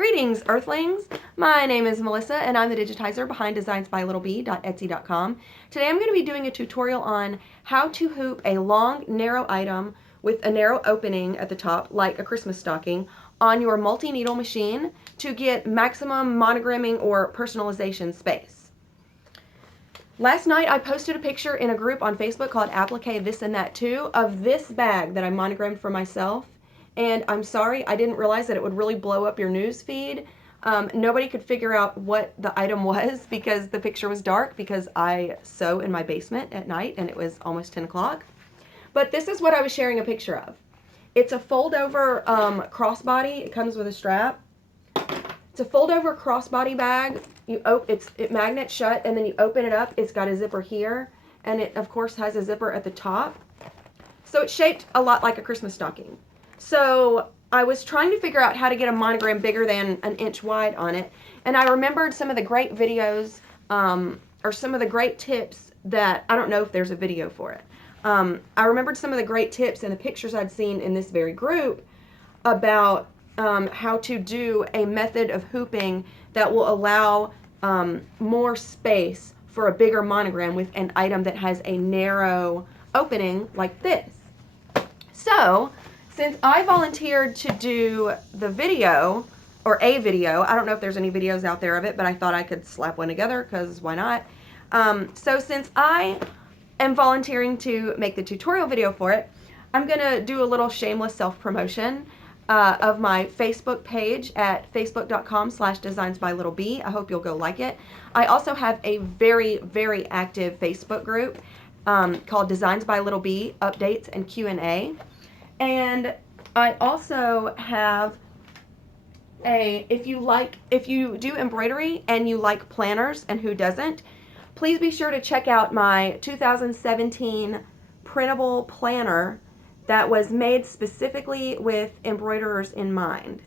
Greetings, Earthlings! My name is Melissa, and I'm the digitizer behind designsbylittleb.etsy.com. Today I'm going to be doing a tutorial on how to hoop a long, narrow item with a narrow opening at the top, like a Christmas stocking, on your multi-needle machine to get maximum monogramming or personalization space. Last night I posted a picture in a group on Facebook called Applique This and That Too of this bag that I monogrammed for myself. And I'm sorry, I didn't realize that it would really blow up your news feed. Nobody could figure out what the item was because the picture was dark, because I sew in my basement at night and it was almost 10 o'clock. But this is what I was sharing a picture of. It's a fold-over crossbody. It comes with a strap. It's a fold-over crossbody bag. It magnets shut, and then you open it up. It's got a zipper here, and it, of course, has a zipper at the top. So it's shaped a lot like a Christmas stocking. So I was trying to figure out how to get a monogram bigger than an inch wide on it, and I remembered some of the great videos or some of the great tips that, I don't know if there's a video for it. I remembered some of the great tips and the pictures I'd seen in this very group about how to do a method of hooping that will allow more space for a bigger monogram with an item that has a narrow opening like this. So, since I volunteered to do the video, or a video, I don't know if there's any videos out there of it, but I thought I could slap one together, because why not? So since I am volunteering to make the tutorial video for it, I'm going to do a little shameless self-promotion of my Facebook page at facebook.com/designsbylittleb. I hope you'll go like it. I also have a very, very active Facebook group called Designs by Little B, Updates and Q&A. And I also have if you do embroidery and you like planners, and who doesn't, please be sure to check out my 2017 printable planner that was made specifically with embroiderers in mind.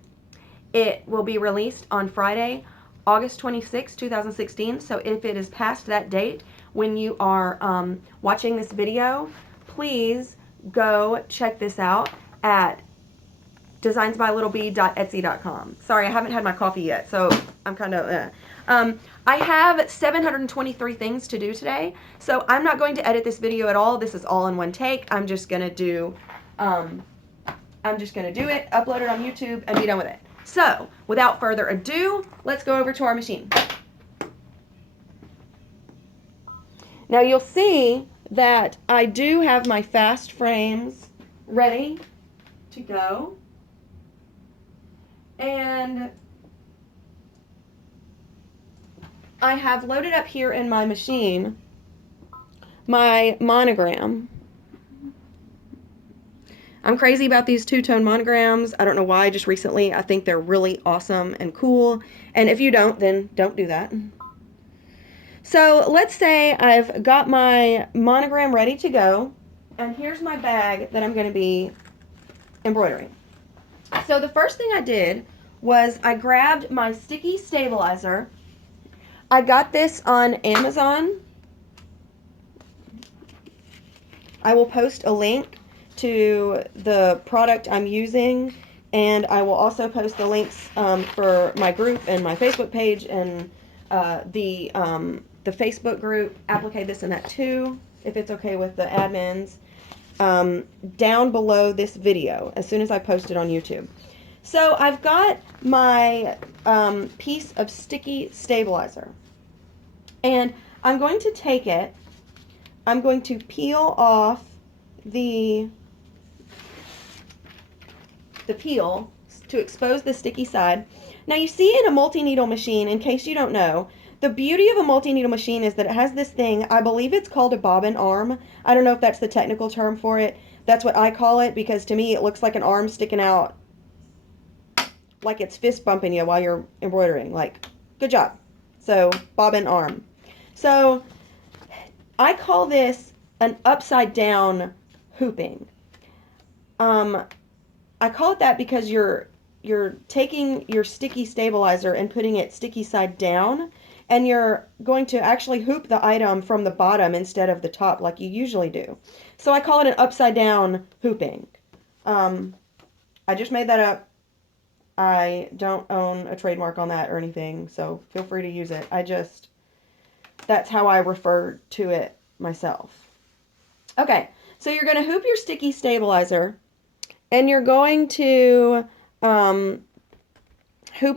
It will be released on Friday, August 26, 2016. So if it is past that date when you are watching this video, please go check this out at designsbylittleb.etsy.com. Sorry, I haven't had my coffee yet, so I'm kind of I have 723 things to do today, so I'm not going to edit this video at all. This is all in one take. I'm just gonna do it, upload it on YouTube, and be done with it. So, without further ado, let's go over to our machine. Now you'll see that I do have my fast frames ready to go, and I have loaded up here in my machine my monogram. I'm crazy about these two-tone monograms. I don't know why, just recently. I think they're really awesome and cool, and if you don't, then don't do that. So let's say I've got my monogram ready to go, and here's my bag that I'm going to be embroidering. So the first thing I did was I grabbed my sticky stabilizer. I got this on Amazon. I will post a link to the product I'm using, and I will also post the links for my group and my Facebook page and the Facebook group, Applique This and That Too, if it's okay with the admins, down below this video as soon as I post it on YouTube. So I've got my piece of sticky stabilizer, and I'm going to take it, I'm going to peel off the peel to expose the sticky side. Now you see, in a multi-needle machine, in case you don't know, the beauty of a multi-needle machine is that it has this thing, I believe it's called a bobbin arm. I don't know if that's the technical term for it. That's what I call it, because to me it looks like an arm sticking out, like it's fist bumping you while you're embroidering. Like, good job. So, bobbin arm. So, I call this an upside down hooping. I call it that because you're taking your sticky stabilizer and putting it sticky side down, and you're going to actually hoop the item from the bottom instead of the top like you usually do. So I call it an upside down hooping. I just made that up. I don't own a trademark on that or anything, so feel free to use it. That's how I refer to it myself. Okay, so you're going to hoop your sticky stabilizer, and you're going to hoop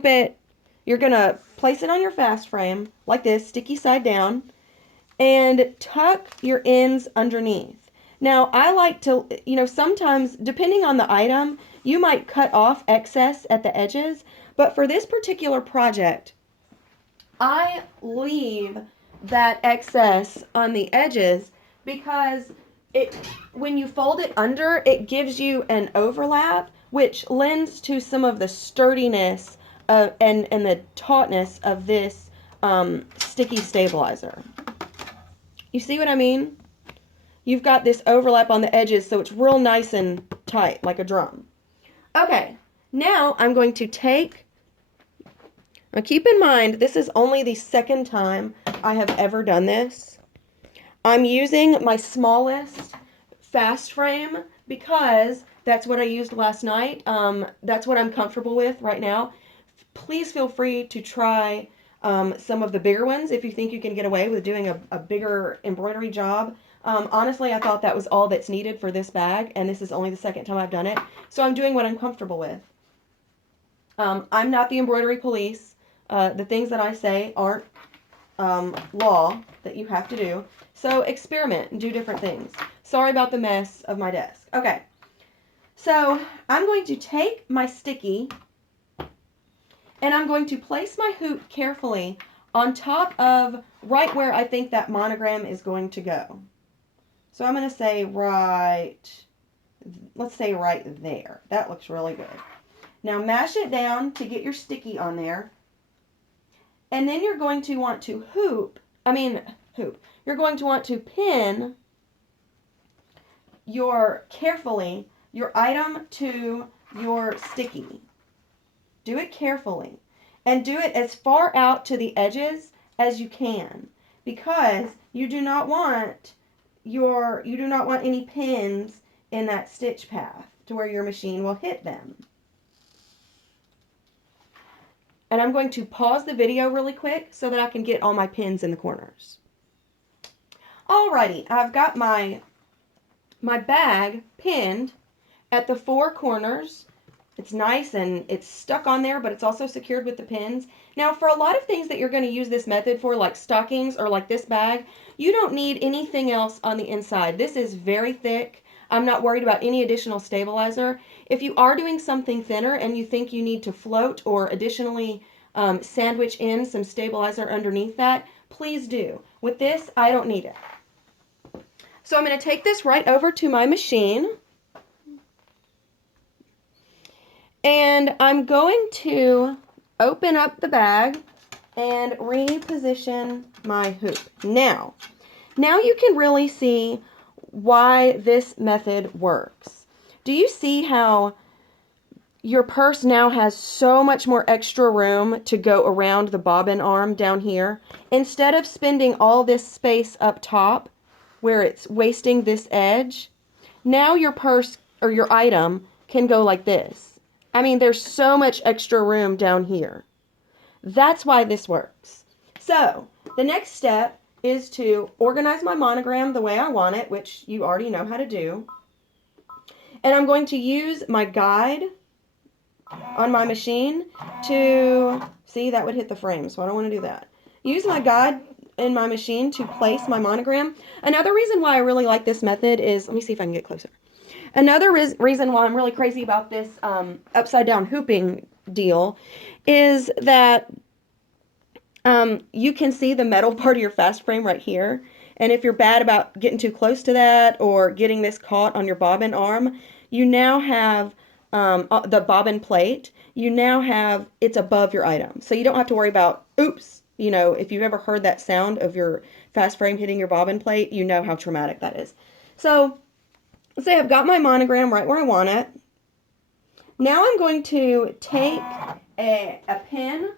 it. You're going to place it on your fast frame like this, sticky side down, and tuck your ends underneath. Now, I like to, sometimes, depending on the item, you might cut off excess at the edges, but for this particular project, I leave that excess on the edges because when you fold it under, it gives you an overlap, which lends to some of the sturdiness and the tautness of this sticky stabilizer. You see what I mean? You've got this overlap on the edges, so it's real nice and tight, like a drum. Okay, now I'm going to now keep in mind, this is only the second time I have ever done this. I'm using my smallest fast frame because that's what I used last night. That's what I'm comfortable with right now. Please feel free to try some of the bigger ones if you think you can get away with doing a bigger embroidery job. Honestly, I thought that was all that's needed for this bag, and this is only the second time I've done it. So I'm doing what I'm comfortable with. I'm not the embroidery police. The things that I say aren't law that you have to do. So experiment and do different things. Sorry about the mess of my desk. Okay, so I'm going to take my sticky and I'm going to place my hoop carefully on top of right where I think that monogram is going to go. So I'm going to say let's say right there. That looks really good. Now mash it down to get your sticky on there. And then you're going to want to you're going to want to pin carefully your item to your sticky. Do it carefully and do it as far out to the edges as you can because you do not want any pins in that stitch path to where your machine will hit them. And I'm going to pause the video really quick so that I can get all my pins in the corners. Alrighty, I've got my bag pinned at the four corners. It's nice and it's stuck on there, but it's also secured with the pins. Now, for a lot of things that you're going to use this method for, like stockings or like this bag, you don't need anything else on the inside. This is very thick. I'm not worried about any additional stabilizer. If you are doing something thinner and you think you need to float or additionally sandwich in some stabilizer underneath that, please do. With this, I don't need it. So I'm going to take this right over to my machine. And I'm going to open up the bag and reposition my hoop. Now you can really see why this method works. Do you see how your purse now has so much more extra room to go around the bobbin arm down here? Instead of spending all this space up top where it's wasting this edge, now your purse or your item can go like this. I mean, there's so much extra room down here. That's why this works. So the next step is to organize my monogram the way I want it, which you already know how to do. And I'm going to use my guide on my machine to, see, that would hit the frame, so I don't want to do that. Use my guide in my machine to place my monogram. Another reason why I really like this method is, let me see if I can get closer. Another reason why I'm really crazy about this upside down hooping deal is that you can see the metal part of your fast frame right here. And if you're bad about getting too close to that or getting this caught on your bobbin arm, you now have the bobbin plate. You now have, it's above your item. So you don't have to worry about, oops, if you've ever heard that sound of your fast frame hitting your bobbin plate, you know how traumatic that is. So let's say I've got my monogram right where I want it. Now I'm going to take a pen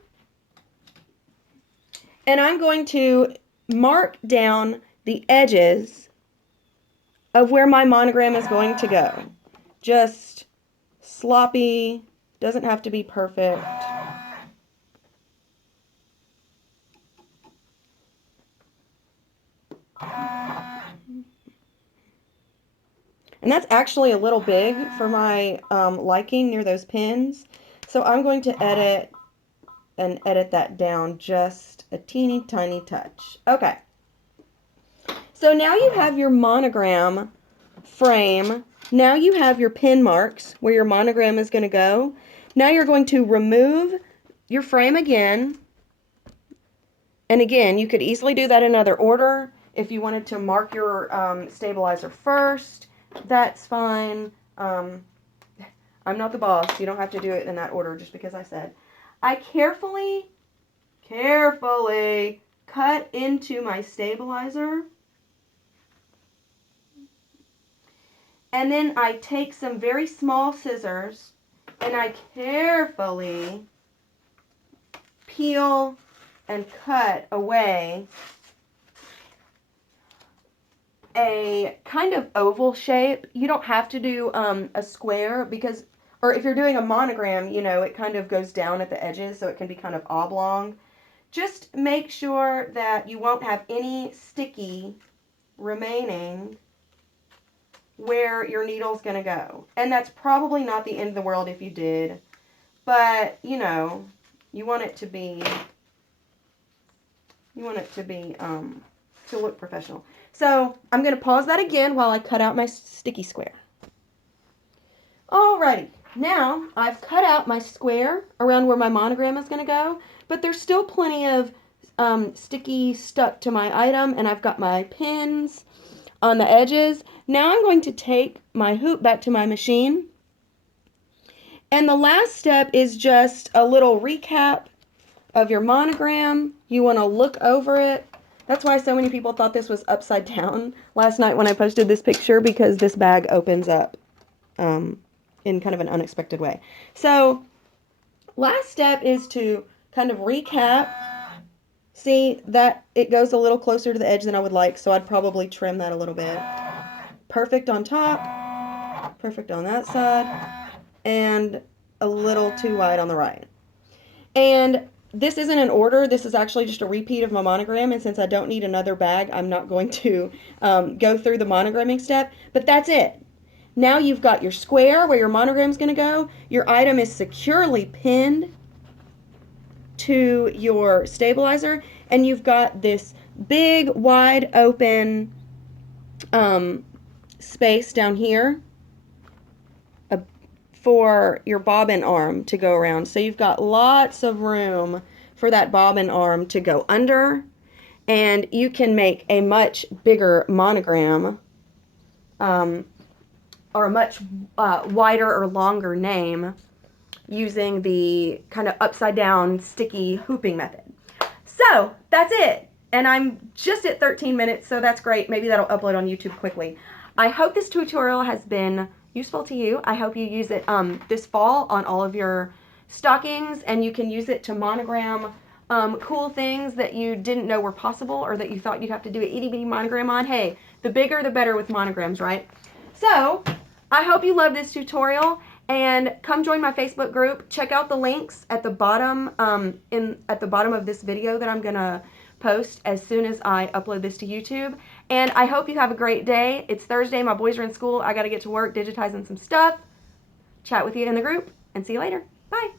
and I'm going to mark down the edges of where my monogram is going to go. Just sloppy Doesn't have to be perfect. And that's actually a little big for my liking near those pins. So I'm going to edit that down just a teeny tiny touch. Okay. So now you have your monogram frame. Now you have your pin marks where your monogram is going to go. Now you're going to remove your frame again. And again, you could easily do that in another order. If you wanted to mark your stabilizer first, that's fine. I'm not the boss. You don't have to do it in that order just because I said. I carefully cut into my stabilizer. And then I take some very small scissors and I carefully peel and cut away a kind of oval shape. You don't have to do a square because, or if you're doing a monogram, you know, it kind of goes down at the edges so it can be kind of oblong. Just make sure that you won't have any sticky remaining where your needle's going to go. And that's probably not the end of the world if you did, but you know, you want it to be to look professional. So I'm going to pause that again while I cut out my sticky square. Alrighty, now I've cut out my square around where my monogram is going to go, but there's still plenty of sticky stuck to my item, and I've got my pins on the edges. Now I'm going to take my hoop back to my machine. And the last step is just a little recap of your monogram. You want to look over it. That's why so many people thought this was upside down last night when I posted this picture, because this bag opens up in kind of an unexpected way. So last step is to kind of recap. See that it goes a little closer to the edge than I would like, so I'd probably trim that a little bit. Perfect on top, perfect on that side, and a little too wide on the right. And this isn't an order, this is actually just a repeat of my monogram, and since I don't need another bag, I'm not going to go through the monogramming step, but that's it. Now you've got your square where your monogram is going to go, your item is securely pinned to your stabilizer, and you've got this big wide open space down here for your bobbin arm to go around. So you've got lots of room for that bobbin arm to go under, and you can make a much bigger monogram or a much wider or longer name using the kind of upside down sticky hooping method. So that's it. And I'm just at 13 minutes, so that's great. Maybe that'll upload on YouTube quickly. I hope this tutorial has been useful to you. I hope you use it this fall on all of your stockings, and you can use it to monogram cool things that you didn't know were possible, or that you thought you'd have to do an itty bitty monogram on. Hey, the bigger the better with monograms, right? So I hope you love this tutorial, and come join my Facebook group. Check out the links at the bottom at the bottom of this video that I'm gonna post as soon as I upload this to YouTube. And I hope you have a great day. It's Thursday, my boys are in school. I gotta get to work digitizing some stuff. Chat with you in the group, and see you later. Bye.